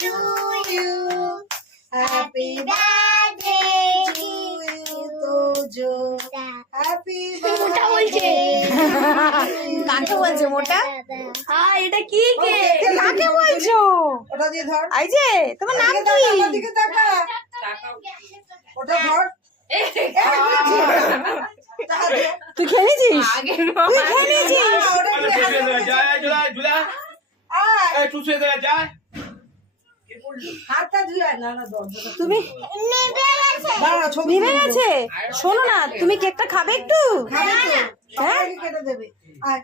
to you. Happy birthday to you, Tojo. Happy মোটা বলছে কাকে বলছো মোটা? হ্যাঁ এটা কি কেক কাকে বলছো? ওটা দিয়ে ধর। এই যে তোমার নাম কি? আমার দিকে তাকা। ওটা ধর। তুই খেলেছিস? তুই খেলেছিস? ওটা দিয়ে হাতটা ধুয়ে আয়। না না দরজাটা তুমি দাঁড়া, ছবি নিভে তুলবো। গেছে। শোনো না, তুমি কেকটা খাবে একটু? খাবে তো? সবাইকে কেটে দেবে। আয়।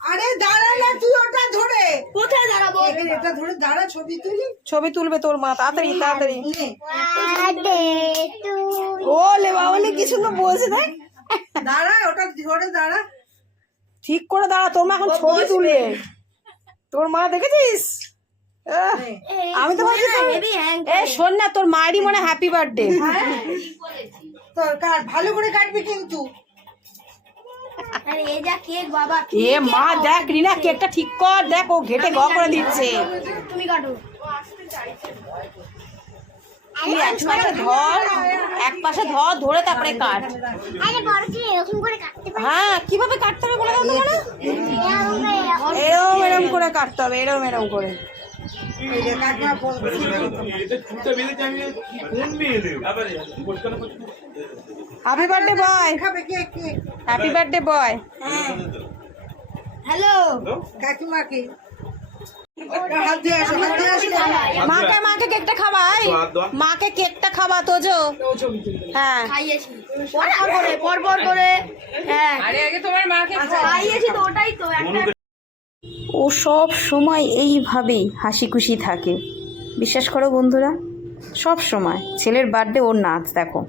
আরে দাঁড়া না, তুই ওটা ধরে। কোথায় দাঁড়াবো এটা ধরে দাঁড়া, ছবি তুলি। ছবি তুলবে তোর মা, তাড়াতাড়ি তাড়াতাড়ি। নে। ও লে বাবলে কি সুন্দর বলছে দেখ। দাঁড়া, ওটা ধরে দাঁড়া। ঠিক করে দাঁড়া, তোর মা এখন ছবি তুলবে। তোর মা দেখেছিস? আহ, নে। আমি তো ভাবছি এ শোন না, তোর মায়েরই মনে হ্যাপি বার্থডে। তোর কাট ভালো করে কাটবি কিন্তু। আরে এই যা কেক বাবা এ মা দেখ রিনা, কেকটা ঠিক কর, দেখ ও ঘেটে গ করে দিচ্ছে। তুমি কাটো তুই এক পাশে ধর, এক পাশে ধর, ধরে তারপরে কাট। আরে বড় কি এরকম করে কাটতে হ্যাঁ, কিভাবে কাটতে হবে বলে দাও তো মানে। এরম এরম করে কাটতে হবে, এরম এরম করে। এই যে কাকিমা বলবে। হ্যাপি বার্থডে বয়, খাবে কে কে? Happy birthday boy. হ্যালো কাকিমাকে। হাত দিয়ে আসো, হাত দিয়ে আসো। মাকে মাকে কেকটা খাওয়াই, মাকে কেকটা খাওয়া তোজো। হ্যাঁ খাইয়েছি পর পর করে হ্যাঁ আরে আগে তোমার মাকে খাইয়েছি তো ওটাই তো একটা ও সব সময় এইভাবেই হাসি খুশি থাকে, বিশ্বাস করো বন্ধুরা, সব সময়। ছেলের বার্থডে ওর নাচ দেখো।